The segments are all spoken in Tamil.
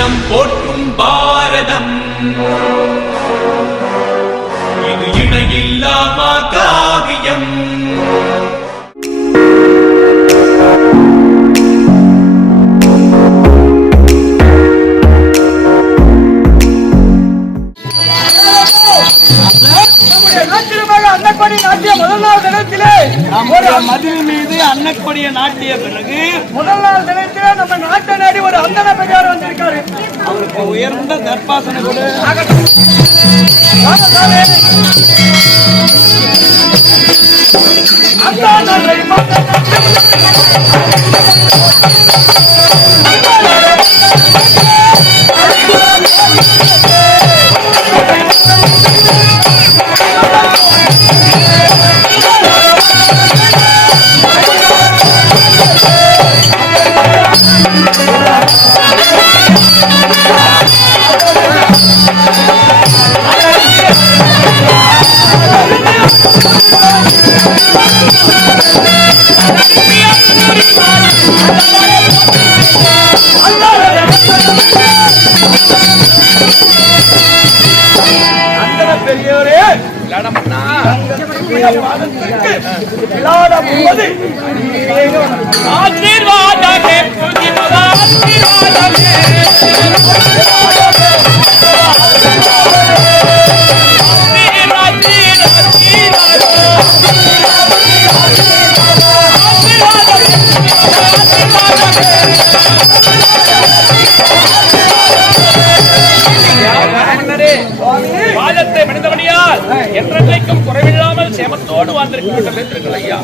அகிலம் போற்றும் பாரதம் இது இணையில்லாமா காவியம். மதில் மீது அன்னக்கொடிய நாட்டிய பிறகு முதல் நாள் தினத்திலே நம்ம நாட்டை நாடி ஒரு அந்தன பெரியார் வந்திருக்காரு. அவருக்கு உயர்ந்த தர்பாசனை கொடு. பெரியோரே பாதத்தை மனிதபடியால் என்றைக்கும் குறைவில்லாமல் சேமத்தோடு வாழ்ந்திருக்கின்ற ஐயா.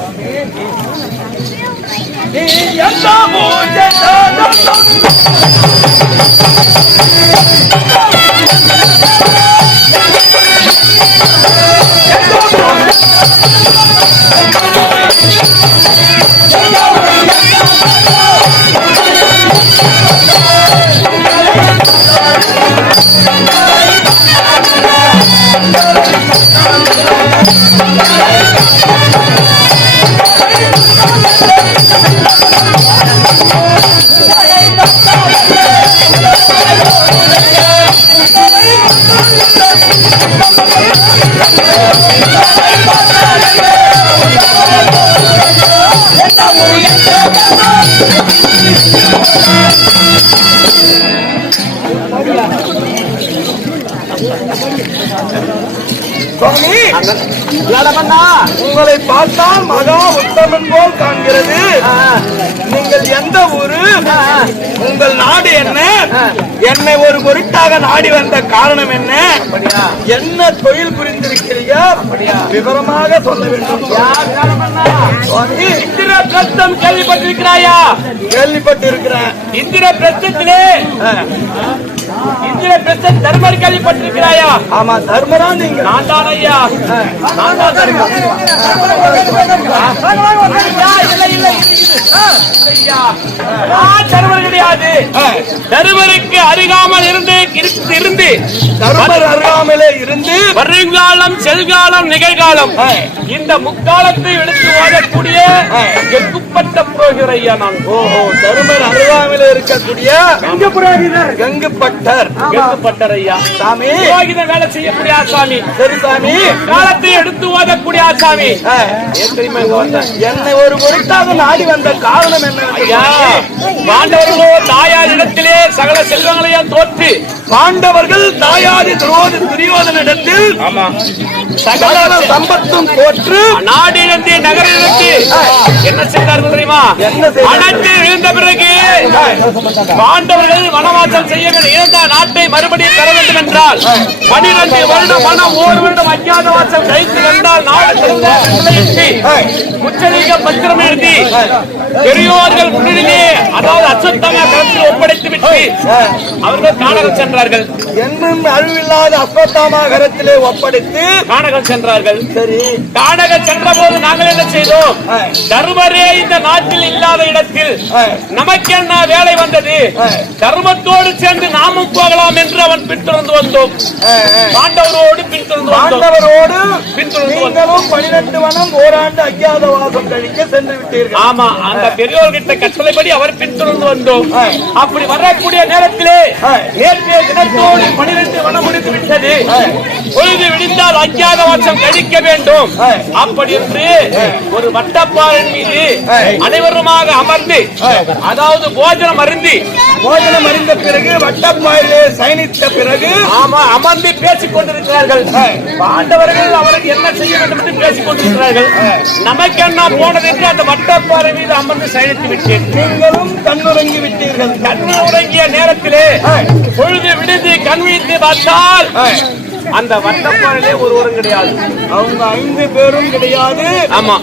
உங்களை பார்த்தால் மகா உத்தமன் போல் காண்கிறது. நீங்கள் எந்த ஊரு, உங்கள் நாடு என்ன, என்னை ஒரு பொருட்டாக நாடி வந்த காரணம் என்ன, என்ன தொழில் புரிந்திருக்கிறீங்க, விவரமாக சொல்ல வேண்டும். இந்திர பிரஸ்தம் கேள்விப்பட்டிருக்கிறாயா? கேள்விப்பட்டிருக்கிறேன். இந்திர பிரஸ்தத்திலே இந்திர பிரஸ்தம் தர்மர் கேள்விப்பட்டிருக்கிறாயா? ஆமா, தர்மரா நீங்க? நான் தான் ஐயா. நான் தான் தர்மர். தர்மர் கிடையாது. தர்மருக்கு அருகாமல் இருந்து தர்மர் அருகாமலே இருந்து வருங்காலம், செல்காலம், நிகழ்காலம் இந்த முக்காலத்தை எடுத்து ஓடக்கூடிய கெங்குப்பட்ட புரோகிதர் ஐயா நான். ஓஹோ, தர்மர் அருகாமலே இருக்கக்கூடிய கங்கு புரோகிதர், கங்குப்பட்டர், கங்குப்பட்டர் ஐயா. சாமி புரோகிதர் வேலை செய்யக்கூடிய ஆசாமி. சரி சாமி, காலத்தை எடுத்து ஓதக்கூடிய ஆசாமி. என்னை ஒரு பொருட்டாக நாடி வந்த காரணம் என்ன ஐயா? பாண்டவர்களோ தாயார் இடத்திலே சகல செல்வங்களையும் தோற்று, பாண்டவர்கள் தாயாரி துரியோதனிடத்தில் சகல சம்பத்தும் தோற்று நாடு இழந்து நகர இழந்து என்ன செய்தார்கள் தெரியுமா? அனைத்து இழந்த பிறகு பாண்டவர்கள் வனவாசம் செய்ய வேண்டும். இழந்த நாட்டை மறுபடியும் தர வேண்டும் என்றால் 12 வருடம் மனம், 1 வருடம் அஞ்ஞாதவாசம் கழித்து வந்தால் நாடு உச்சநீக பத்திரம் எழுதி பெரியோர்கள் முன்னிலே, அதாவது அஸ்வத்தாம களத்தில் ஒப்படைத்து விட்டு அவர்கள் கானகம் சென்றார்கள். என்றும் அழிவில்லாத அஸ்வத்தாம கரத்திலே ஒப்படைத்து கானகம் சென்றார்கள். சரி, கானகம் சென்ற போது நாங்கள் என்ன செய்தோம்? தர்மரே இந்த நாட்டில் இல்லாத இடத்தில் நமக்கு என்ன வேலை வந்தது? தர்மத்தோடு சேர்ந்து நாமும் போகலாம் என்று அவன் பின்தொடர்ந்து வந்தோம். பாண்டவரோடு பின்தொடர்ந்து வந்தோம். 12 வனம் ஓராண்டு அஞ்ஞாதவாசம் கழிக்க சென்று விட்டீர்கள். ஆமா, அந்த பெரியோர்கிட்ட கட்டளைப்படி அவர் பின்தொடர்ந்து வந்தோம். அப்படி வரக்கூடிய நேரத்திலே நேற்றைய தினத்தோடு 12 வனம் முடிந்து விட்டது. பொழுது விடிந்தால் அஞ்ஞாத வாசம் கழிக்க வேண்டும். அப்படி என்று ஒரு வட்டப்பாறையின் மீது அனைவருமாக அமர்ந்து, அதாவது போஜனம் அறிந்த பிறகு வட்டப்பாறையிலே சயனித்த பிறகு அமர்ந்து பேசிக் கொண்டிருக்கிறார்கள். பாண்டவர்கள் அவருக்கு என்ன செய்ய வேண்டும் என்று பேசிக் கொண்டிருக்கிறார்கள். நமக்கு என்ன போனது என்று அந்த வட்டப்பாறை மீது அமர்ந்து சயனித்து விட்டேன். நீங்களும் கண்ணுறங்கி விட்டீர்கள். கண்ணுறங்கிய நேரத்திலே பொழுது விடுந்து கண் விழித்து பார்த்தால் அந்த வட்டப்பாறையிலே ஒருவரும் கிடையாது. அவங்க 5 பேரும் கிடையாது. ஆமா,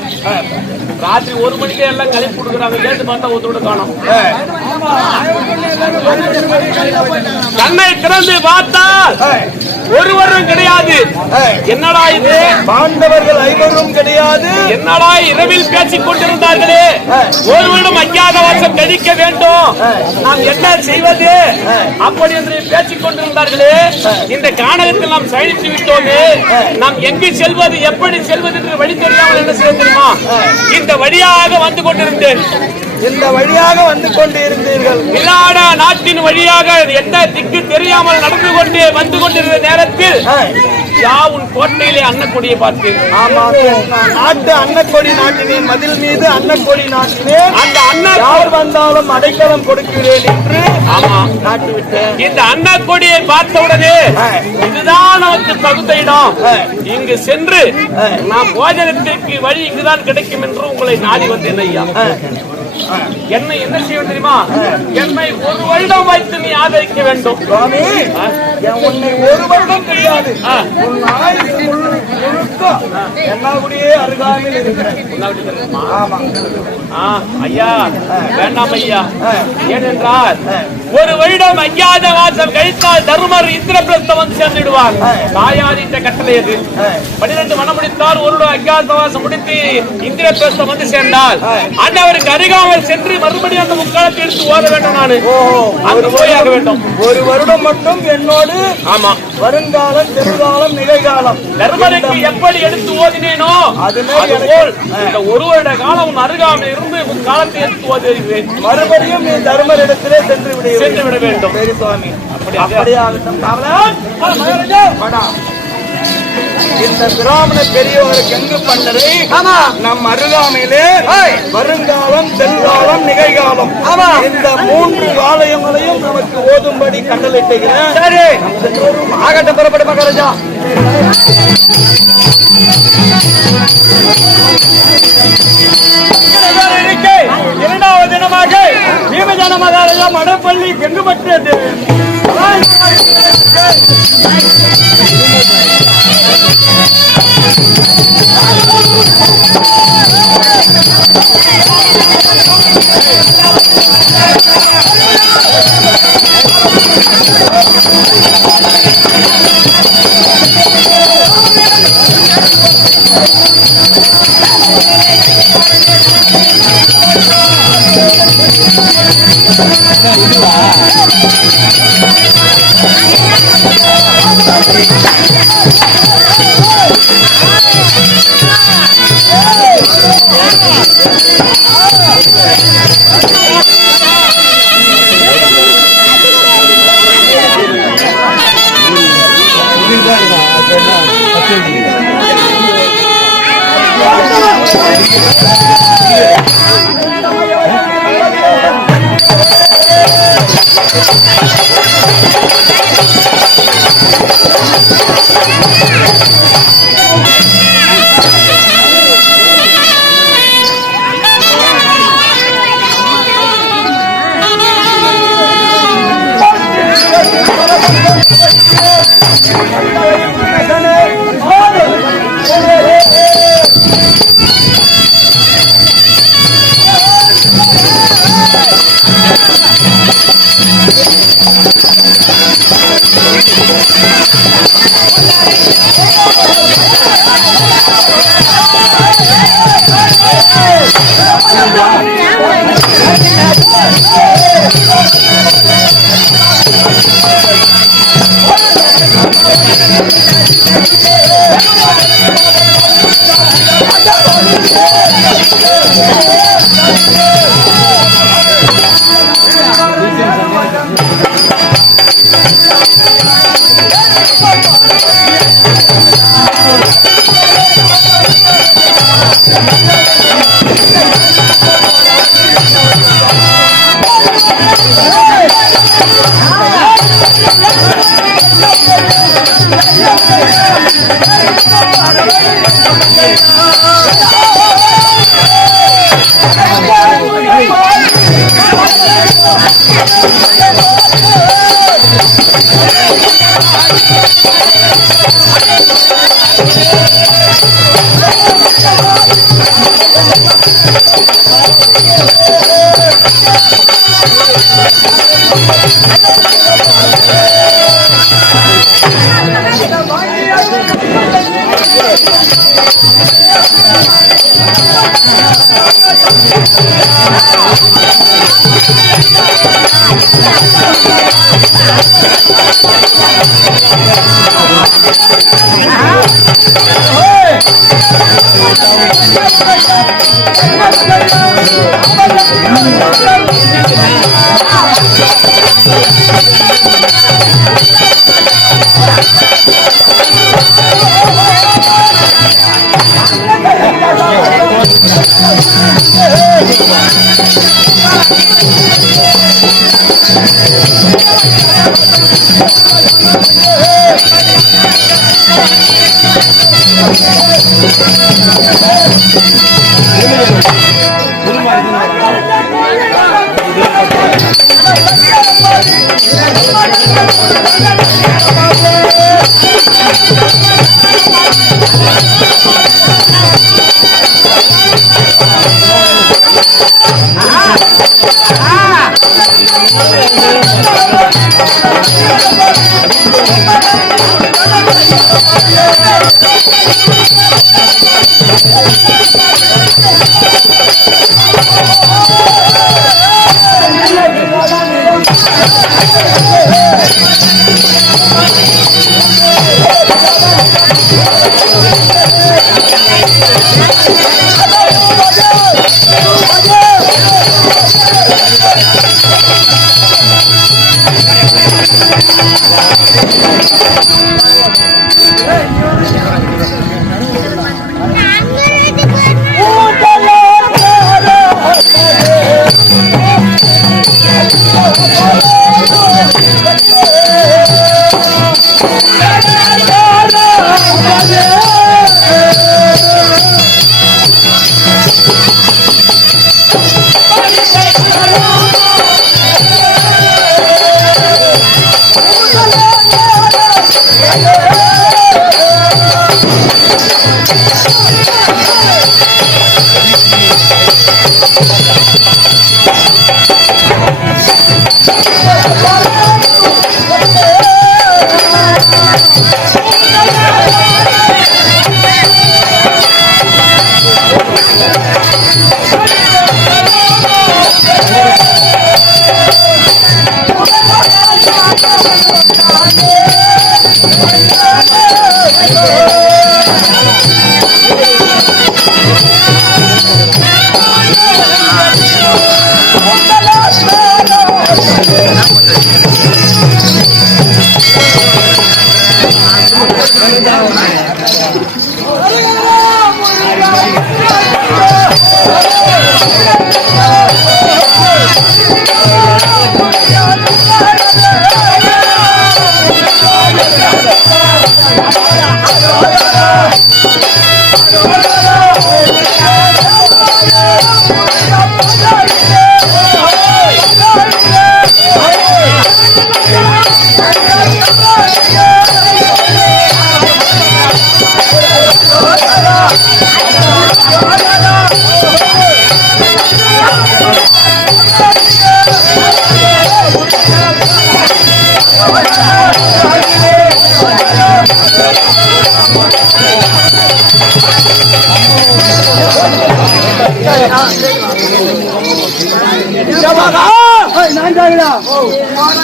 ராத்திரி 1 மணிக்கே எல்லாம் கழிப்பு கொடுக்குறாங்க. கேட்டு பார்த்தா ஒருத்தரோட காணோம். கண்ணை திறந்து பார்த்தால் ஒருவரும் கிடையாது. என்னடா இது? பாண்டவர்கள் 5 கிடையாது. என்னடா இரவில் பேசிக் கொண்டிருந்தார்களே, ஒருவரிடம் அஞ்ஞாத வாசம் கழிக்க வேண்டும், நாம் என்ன செய்வது அப்படி என்று பேசிக் கொண்டிருந்தார்களே. இந்த காணகத்தில் நாம் சயனித்து விட்டோமே, நாம் எங்கு செல்வது, எப்படி செல்வது என்று வழி தெரியாமல் என்ன செய்ய தெரியுமா? இந்த வழியாக வந்து கொண்டிருந்தேன். இந்த வழியாக வந்து கொண்டிருந்தீர்கள். விளையாட நாட்டின் வழியாக என்ன திக்கு தெரியாமல் நடந்து கொண்டு வந்து கொண்டிருந்த நேரத்தில் யாவுன் கோட்டையிலே அன்னக்கொடியை பார்த்தேன். ஆமா, நாட்டு அன்னக்கொடி நாட்டினேன். மதில் மீது அன்னக்கொடி நாட்டினேன். அந்த அண்ணா யார் வந்தாலும் அடைக்கலம் கொடுக்கிறேன் என்று நாட்டு விட்டேன். இந்த அன்னக்கொடியை பார்த்தவுடனே இதுதான் நமக்கு தகுந்த இடம், இங்கு சென்று நாம் போஜனத்திற்கு வழி இங்குதான் கிடைக்கும் என்று உங்களை நாடி வந்தேன் ஐயா. என்னை என்ன செய்ய தெரியுமா? என்னை 1 வருடம் வைத்து நீ ஆதரிக்க வேண்டும். சுவாமி, உன்னை 1 வருடம் தெரியாது, என்னாகுடியே அருகாமையில் இருக்கிறேன். ஐயா வேண்டாம் ஐயா. ஏனென்றால் 1 வருடம் அஞ்ஞாத வாசம் கழித்தால் தருமர் இந்திரபிரஸ்தம் வந்து சேர்ந்துடுவார். தாயாதிட்ட கட்டளை அது. 12 மனம் முடித்தால் 1 வருடம் அஞ்ஞாத வாசம் முடித்து இந்திரபிரஸ்தம் வந்து சேர்ந்தால் அண்ணவருக்கு அருகாமல் சென்று மறுபடியும் அந்த முக்காலத்தை எடுத்து ஓத வேண்டும். நானு அங்கு போயாக வேண்டும். 1 வருடம் மட்டும் என்னோடு. ஆமா, வருங்காலம், தெருகாலம், நிகழ்காலம் தர்மருக்கு எப்படி எடுத்து ஓதினேனோ அதுபோல் இந்த 1 வருட காலம் அருகாமல் இருந்து முக்காலத்தை எடுத்து ஓதுகிறேன். மறுபடியும் நீ தர்மர் இடத்திலே சென்று விட வேண்டும். சரி சுவாமி, அப்படியாகட்டும். இந்த பிராமண பெரியவருக்கு எங்கு பண்ணரை நம் அருகாமையிலே வருங்காலம், தென்காலம், நிகழ்காலம் இந்த 3 காலயங்களையும் நமக்கு ஓதும்படி கட்டளையிட்டுகிறேன். சரி, ஆகட்டும், புறப்படும் மகாராஜா. இரண்டாவது தினமாக பீமஜான மகாராஜா மடப்பள்ளி எங்கு பற்றது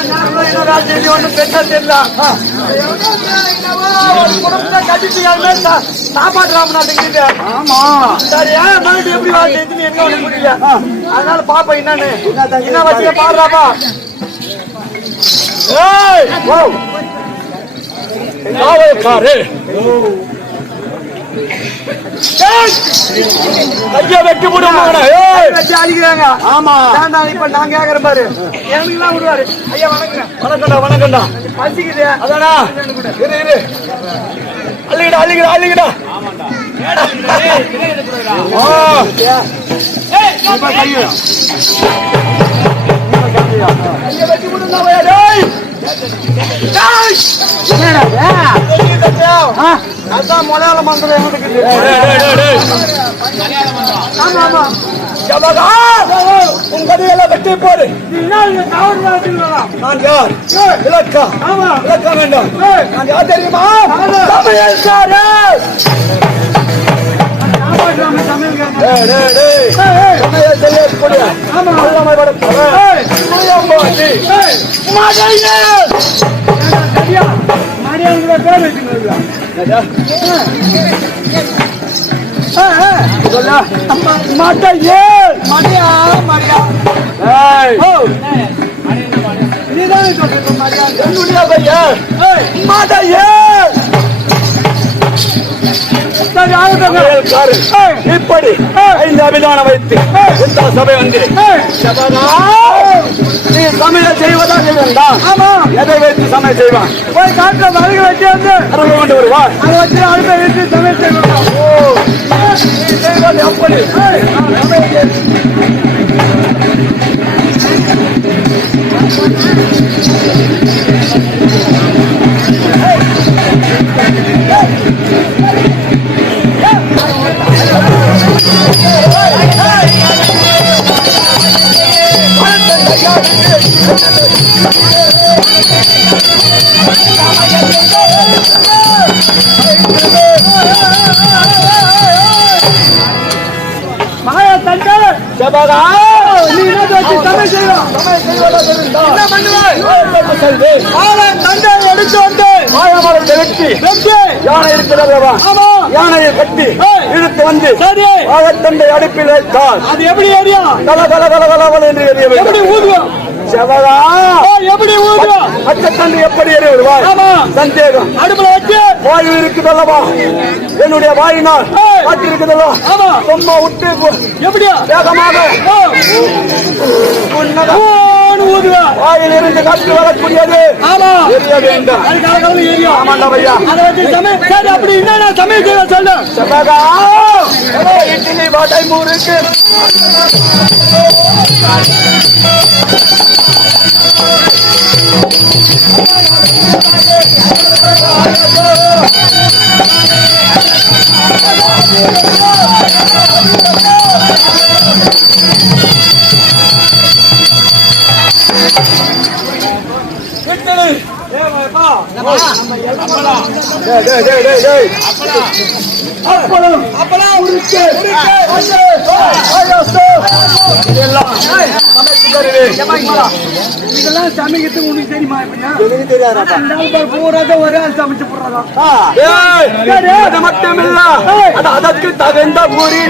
நான் இன்னொரு ஆள் செஞ்சு ஒன்றும் பெருசா தெரியல. ஒரு குடும்பத்தை கட்டிட்டு சாப்பாடு சாப்பிடாதுங்க. ஆமா சரி, ஏன் மறுபடியும் எப்படி வாழ்ந்துன்னு என்ன ஒண்ணு புரியல. அதனால பாப்பா என்னன்னு என்ன வச்சு பாடுறாப்பா. காவல்காரு கைய வெட்டி விடுவாங்க, வச்சு அடிக்கிறாங்க. ஆமா இப்ப நான் கேக்குறேன் பாரு, எனக்கு எல்லாம் விடுவாரு. ஐயா வணக்கம். வணக்கண்டா வணக்கண்டா. பசிக்குது அதானா இரு இரு அள்ளிக்கிடா அள்ளிக்கிடா அள்ளிக்கிடா. அதான் மலையாள மந்திரம் எங்களுக்கு. ஆமா ஆமா உன் கதையெல்லாம் வெட்டி போடு. நான் யார் இலக்கம்? ஆமா இலக்கம் வேண்டாம். நான் யார் தெரியுமா? சமையல்காரர். சமையல் செய்யக்கூடிய வல்லமை படைத்தவர் சுயம்புலி. மரியாதை பேர் வச்சுக்கோங்க. இப்படி 5 அபிதானம் வைத்து இந்த சபை வந்து நீ சமையல் செய்வதாக இருந்தால் எதை வைத்து சமையல் செய்வான்? போய் காட்டுற மருக வச்சு வந்து அருள் கொண்டு வருவான். அதை வச்சு அடுத்த வச்சு சமையல் செய்வாங்க. நீ செய்வது அப்படி மாயா தண்டை செபகா நீ என்ன வச்சு சமையல் செய்யலாம். என்ன பண்ணுவேன்? தண்டை எடுத்து வந்து மாயாமரத்தை வெட்டி யானை இருக்கிறதா? யானையை கட்டி இழுத்து வந்து வாழைத்தண்டை அடுப்பில் வைத்தால் அது எப்படி ஏரியா? கல கல கல கலவல் என்று எரிய எப்படி ஊதுவோம்? செவகா எப்படி ஊதுவோம்? பச்சத்தண்டு எப்படி எரிய விடுவாய்? சந்தேகம். அடுப்புல வச்சு வாயு இருக்குதல்லவா? என்னுடைய வாயினால் காற்று இருக்குதல்லா? சும்மா விட்டு எப்படியா வேகமாக ஊதுவேன். வாயில் இருந்து காற்று வரக்கூடியது ஆமா எரிய வேண்டும். அது கலகலன்னு ஏரியா. ஆமாண்டா ஐயா. அதை வச்சு சமையல் சரி, அப்படி என்ன சமையல் செய்ய சொல்லு. செவகா இட்லி வாட்டை முறுக்கு அப்பளம் அப்பளம் உருக்கு இதெல்லாம் சமைக்கிறது உனக்கு தெரியுமா? பூராத ஒரு ஆள் சமைச்சு போடுறதா? அது மட்டுமில்ல, அதற்கு தகுந்த பூரி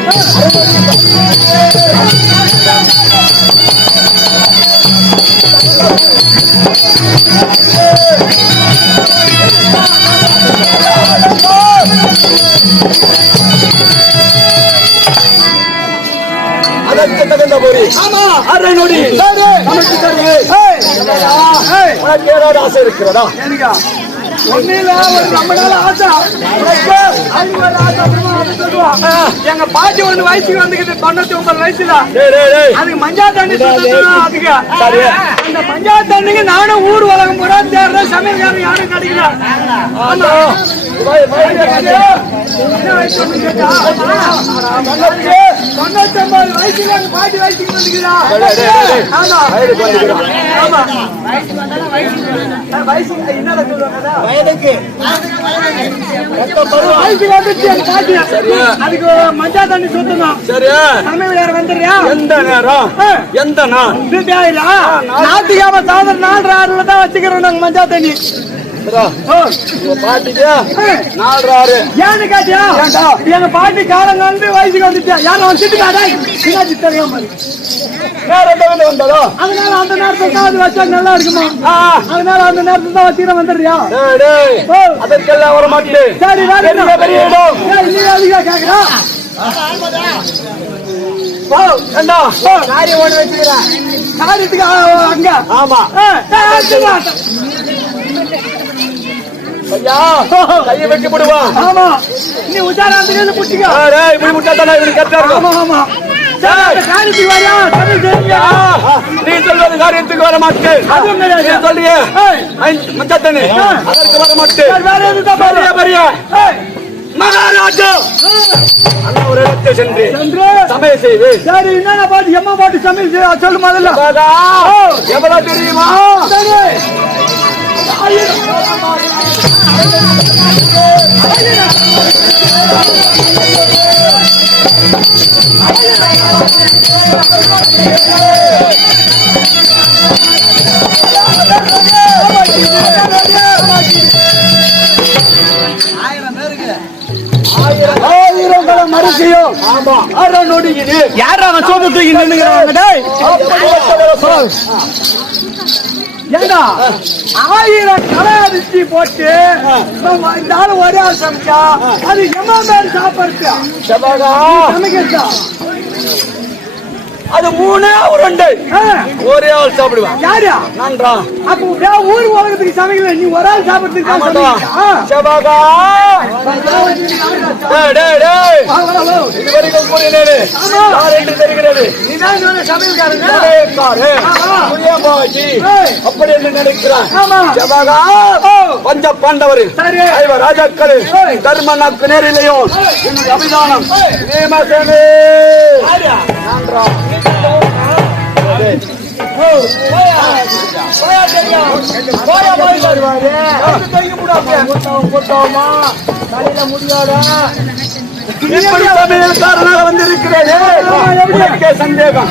அதற்கு தகுந்த பூரி அரை நொடி சமைச்சு தருவேன். உனக்கு ஏதாவது ஆசை இருக்கிறதா? எனக்கா ஒன்னில ஒரு நம்மளால ஆசை. எங்க பாட்டி ஒண்ணு வயசுக்கு வந்துக்கிட்டு 99 வயசுல அதுக்கு மஞ்சா தண்ணி அதுக்கு அந்த மஞ்சா தண்ணிக்கு நானும் ஊர் உலகம் பூரா தேர்றேன். சமையல்காரன் யாரும் கிடைக்கல. ஆமா. என்ன வயசு கேட்டா 99 வயசுல அந்த பாட்டி வயசுக்கு வந்துக்கிறா. ஆமா ஆமா வயசுக்கு என்னடா சொல்லுவாங்க வயதுக்கு வயசுக்கு வந்துச்சு அந்த பாட்டி. அதுக்கு மஞ்சா தண்ணி சுத்தணும். சரியா சமையல்காரன் வந்துடுறியா? எந்த நேரம் எந்த நாள் ஞாயிற்றுக்கிழமை சாயந்தரம் 4:06 தான் வச்சுக்கிறோம் நாங்க மஞ்சா தண்ணி. ஏன்னு கேட்டியா எங்க பாட்டி காலம் வந்து வயசுக்கு வந்துட்டா யாரும் வச்சுட்டுக்காடா தெரியாம அதனால அந்த நேரத்துல தான் அது வச்சா நல்லா இருக்குமா? அதனால அந்த நேரத்துல தான் வச்சுக்கிற வந்துடுறியா? அதற்கெல்லாம் வர மாட்டேன். சரி அதிகா கேக்குறா காரியம் ஒண்ணு வச்சுக்கிறேன். காரியத்துக்கு அங்க ஆமா கையை வெட்டி போடுவா. ஆமா நீ உச்சாராந்துக்கு புடிச்சுக்க. இப்படி முட்டாதானே இவனுக்கு கரெக்டா இருக்கும். ஆமா ஆமா காரியத்துக்கு வரையா நீ சொல்றது காரியத்துக்கு வர மாட்டேன் சொல்லியே மச்சாத்தனே அதற்கு வர மாட்டேன். வேற எதுதான் பெரிய பெரிய மகாராஜா ஒரு இடத்தை சென்று சமையல் செய்து. சரி என்ன பாட்டு எம்மா பாட்டு சமையல் செய்ய சொல்லு முதல்ல. எவ்வளவு தெரியுமா? ஆயிரம் பலம் மறுக்கையும் அரை நொடிக்குது. யார் அவன் சோப்பு தூக்கி நின்னுங்கிறாங்க? ஏண்டா 1000 கலை அரிசி போட்டு இந்த ஆளு ஒரே ஆள் சமைச்சா அது எம்மா மேல சாப்பிடுச்சா சமைக்கிறா? அது 3 2 ஒரே ஆள் சாப்பிடுவேன். யாரா? நான்டா. அப்ப ஊர் உலகத்துக்கு சமைக்கல நீ ஒரு ஆள் சாப்பிடுறதுக்கு செபாகா இது வரைக்கும் கூறினேன். யார் என்று தெரிகிறது? நீதான் சமையல்காரன் அப்படி என்று நினைக்கிறான். செபாகா பஞ்ச பாண்டவர் ராஜாக்கள் தர்மனாக்கு நேரிலையும் என்னுடைய அபிதானம் நேமசேனே நான்டா. சமையல்காரனாக வந்திருக்கிறேன் சந்தேகம்.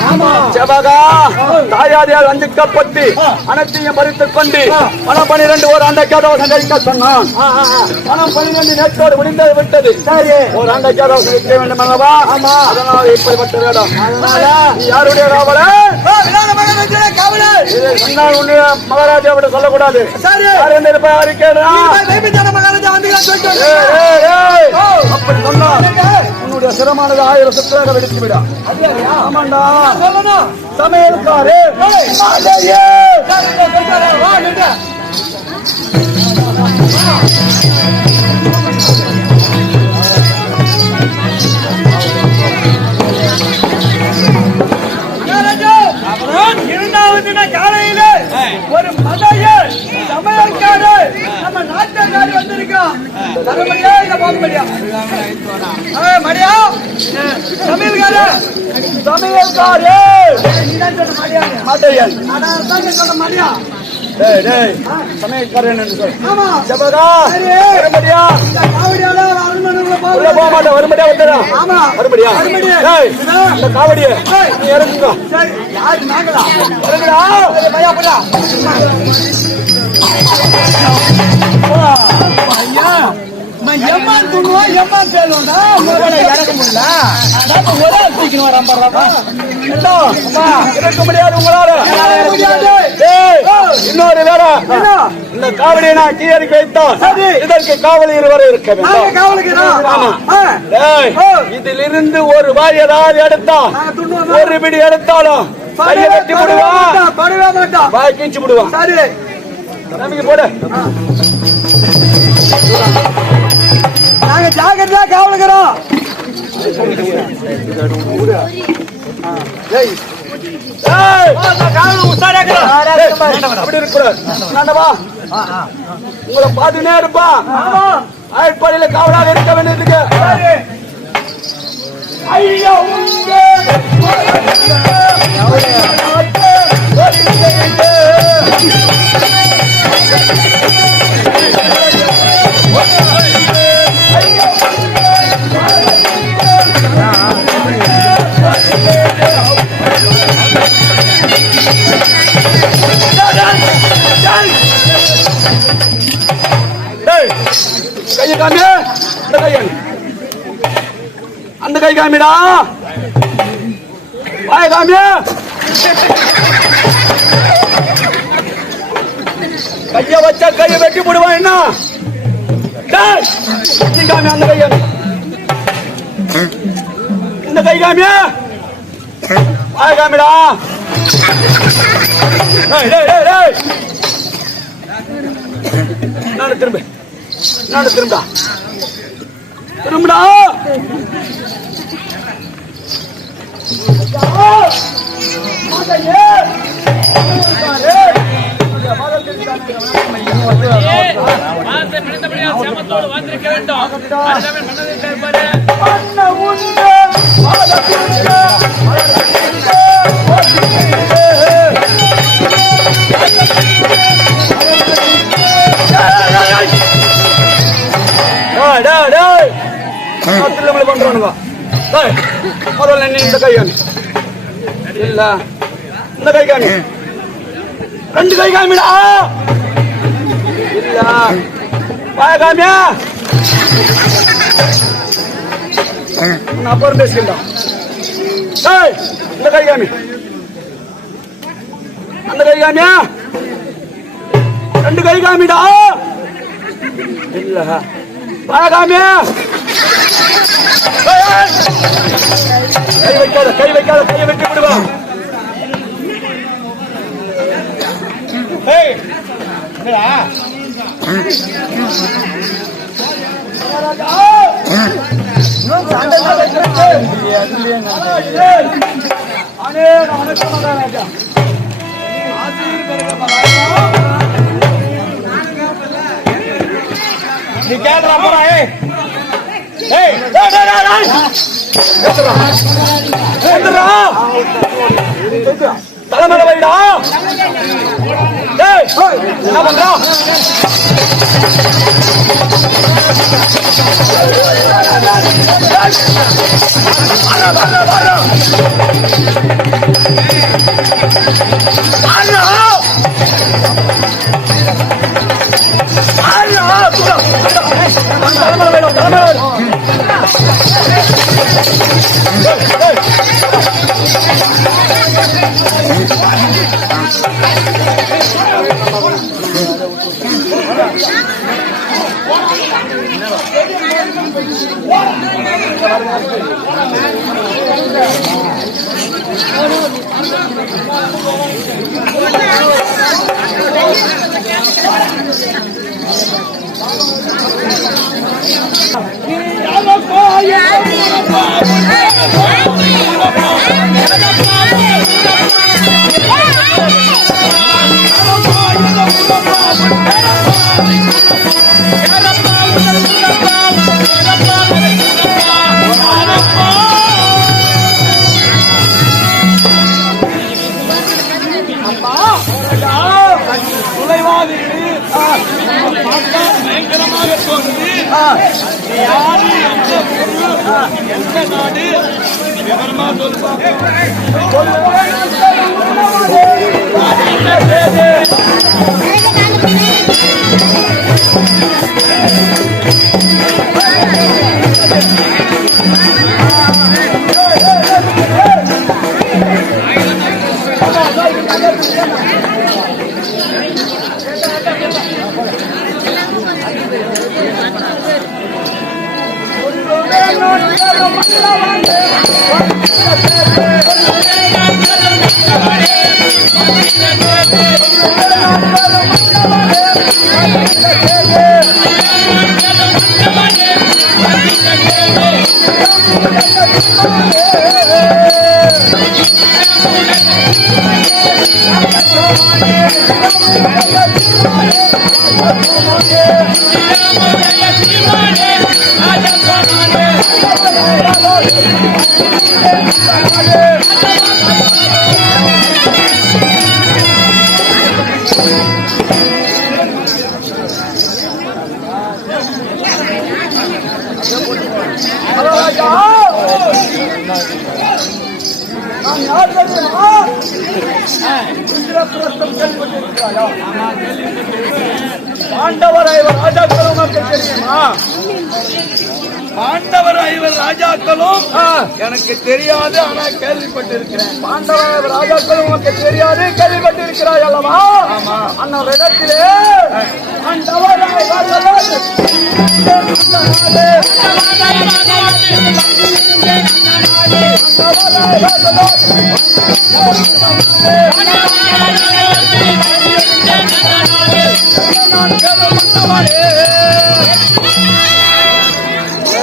தாயாரியால் வஞ்சிக்கப்பட்டு அனைத்தையும் பறித்துக் கொண்டு பணம் 12 ஒரு ஆண்டைக்காக வைக்க சொன்னான். பணம் 12 நேற்றோடு முடிந்து விட்டது. ஒரு ஆண்டைக்காக வைக்க வேண்டும் அல்லவா? அதனால் இப்படிப்பட்ட வேடம். யாருடைய காவல மகாராஜா விட சொல்லக்கூடாது. அப்படி சொன்னா உன்னுடைய சிரமானது 1000 சுற்றாக வெடித்து விடா. ஆமாண்டா சமையல்காரே இரண்டாவது காலையில ஒரு மதைய சமையல்காரு நம்ம நாட்டுக்காரி வந்திருக்கோம். மடியா இல்ல போக மடியா மடியா சமையல்காரு சமையல்காரு மடியா மடியா சமையல்காரன் வரும்படியா வரும்படியா வந்துடும். வரும்படியா இந்த காவடிய இறங்குங்க. எம்மான் துணுவா எம்மான் பேருவா இறக்க முடியல. ஒரே தூக்கி இறக்க முடியாது உங்களால. இன்னொரு வேற இந்த காவடியை நான் கீழே வைத்தோம். இதற்கு காவல் இருவரை இருக்க வேண்டும். இதிலிருந்து ஒரு வாய் ஏதாவது எடுத்தா ஒரு பிடி எடுத்தாலும் கையை வெட்டி விடுவான். வாய் கீழ்ச்சி விடுவான். நம்பிக்கை போடு. நாங்க ஜாக்கிரதையா காவலுக்கிறோம். அப்படி இருக்கக்கூடாது. உங்களை பார்த்துனே இருப்பா. ஆயப்பாடியில காவலாக இருக்க வேண்டியதுக்கு ஐயா கையை காமி, அந்த கை காமிடா, வாய காமி, கைய வச்சா கையை வெட்டி போடுவான். என்ன காமி, அந்த கை காமி, இந்த கை காமி, வாய காமிடா. நான் திரும்ப திரும்பா திரும்படா. வந்திருக்க வேண்டும். பண்றானுங்க. முதல்ல நீ இந்த கை காமி, இல்ல இந்த கை காமி, ரெண்டு கை காமிடா, இல்ல வாய காமியா. அப்புறம் பேசிக்கிட்டோம். இந்த கை காமி, அந்த கை காமியா, ரெண்டு கை காமிடா, இல்ல வாய காமியா. கை வைக்காத, கை வைக்காத, கையை வெட்டி விடுவா. நீ கேட்கறா போறா. தலைமையில வைடா. என்ன பண்றா? நான் யார் தெரியுமா? இந்திரபிரஸ்தம் கேள்விப்பட்டிருக்கிறாயா? பாண்டவர் ஐவர் ராஜாக்களும் உனக்கு தெரியுமா? பாண்டவர் ஐவர் ராஜாக்களும் எனக்கு தெரியாது, ஆனா கேள்விப்பட்டிருக்கிறேன். பாண்டவர் ஐவர் ராஜாக்களும் உனக்கு தெரியாது, கேள்விப்பட்டிருக்கிறாய் அல்லவா? அந்நிடத்திலே பாண்டவர்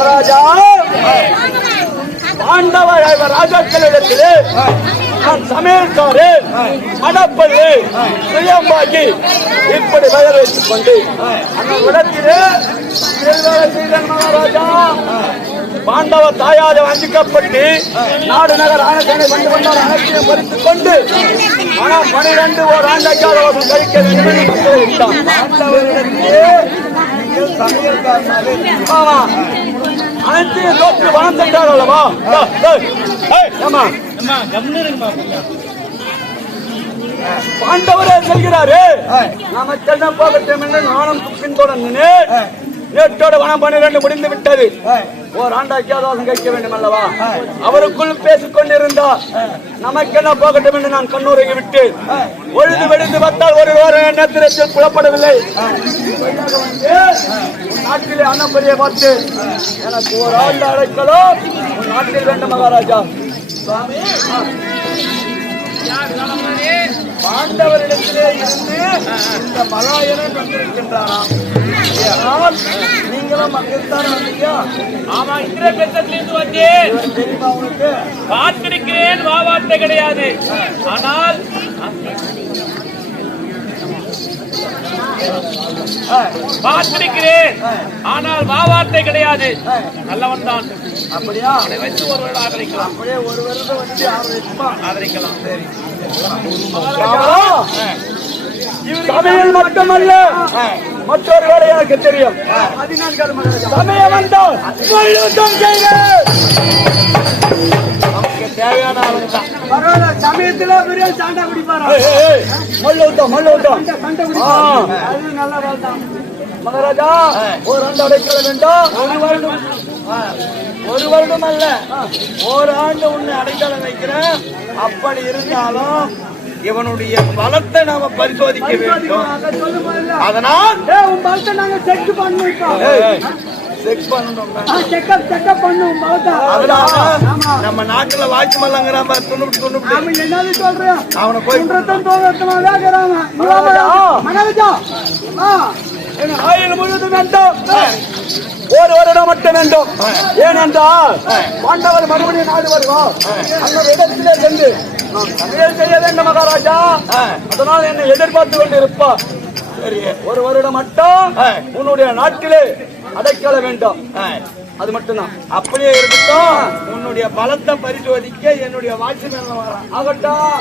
ராஜா பாண்டவர் ராஜாக்களிடத்திலே நான் சமையல்காரர் மணப்பது சுயம்பாகி இப்படி பெயர் வைத்துக் கொண்டு அந்த இடத்திலே மகாராஜா பாண்டவ தாயாத வஞ்சிக்கப்பட்டு நாடு நகர் ஆனசேனை கொண்டு வந்தார். அனைத்தையும் பறித்துக் கொண்டு மனம் 12 ஓர் ஆண்டாக்காத வாசம் கழிக்க வேண்டும் என்று உத்தரவிட்டான். பாண்டவரிடத்திலே அனைத்தையும் தோற்று வனம் சென்றார் அல்லவா? பாண்டவரே செல்கிறாரு, நாம சென்ன போகட்டும் என்று நானும் பின்தொடர்ந்தேன். நேற்றோடு வனம் 12 முடிந்து விட்டது. ஓர் ஆண்டாக்கியாதாசம் கேட்க வேண்டும் அல்லவா? அவருக்குள் பேசிக் கொண்டிருந்தார். நமக்கு என்ன போகட்டும் என்று நான் கண்ணூரை விட்டு ஒழுது வெடித்து பார்த்தால் ஒரு நேரத்தில் புலப்படவில்லை. நாட்டிலே அண்ணம்பரியை பார்த்து எனக்கு ஒரு ஆண்டு அழைக்கலாம் உன் நாட்டில் வேண்டும் மகாராஜா. சுவாமி பாண்டவரிடத்திலே இருந்து இந்த மலாயனன் வந்திருக்கின்றாராம். நீங்களும் அங்கிருந்தார் வந்தீங்க? ஆமா, இந்திரபிரஸ்தத்திலிருந்து வந்தேன். தெரியுமா உங்களுக்கு? பார்த்திருக்கிறேன், வார்த்தை கிடையாது. ஆனால் பார்த்திருக்கிறேன், ஆனால் வார்த்தை கிடையாது. நல்லவன் தான். அப்படியா? வச்சு ஒரு வருடம் ஆதரிக்கலாம். அப்படியே ஒரு வருடம் வச்சு ஆதரிக்கலாம். சரி, சமையல் மட்டுமல்ல மற்றொரு வேலை எனக்கு தெரியும். சமயம் வந்தால் நமக்கு தேவையான சமயத்துல பெரிய சாண்டா குடிப்பாரா? மகாராஜா ஒரு ஆண்டு அடைக்கல வேண்டாம். ஒரு வருடம் அல்ல, ஒரு ஆண்டு உன்னை அடைக்கலம் வைக்கிறேன். அப்படி இருந்தாலும் இவனுடைய பலத்தை நாம பரிசோதிக்க வேண்டும். அதனால் உன் பலத்தை நாங்க செக் பண்ணுவோம். நம்ம நாட்டுல வாட்சி மல்லங்கிறான் என்னது சொல்றேன். அவனை போய் ஆயுள் முழுவதும் வேண்டும், ஒரு வருடம் மட்டும் வேண்டும். ஏனென்றால் பாண்டவர் மறுபடியும் நாடு வருவோம். அந்த இடத்திலே சென்று சமையல் செய்ய வேண்டும் மகாராஜா. அதனால் என்னை எதிர்பார்த்து கொண்டு இருப்பா. சரி, ஒரு வருடம் மட்டும் உன்னுடைய நாட்டிலே அடைக்கல வேண்டும். அது மட்டும்தான். அப்படியே இருக்கட்டும். உன்னுடைய பலத்தை பரிசோதிக்க என்னுடைய வாட்சி மேல வர ஆகட்டும்.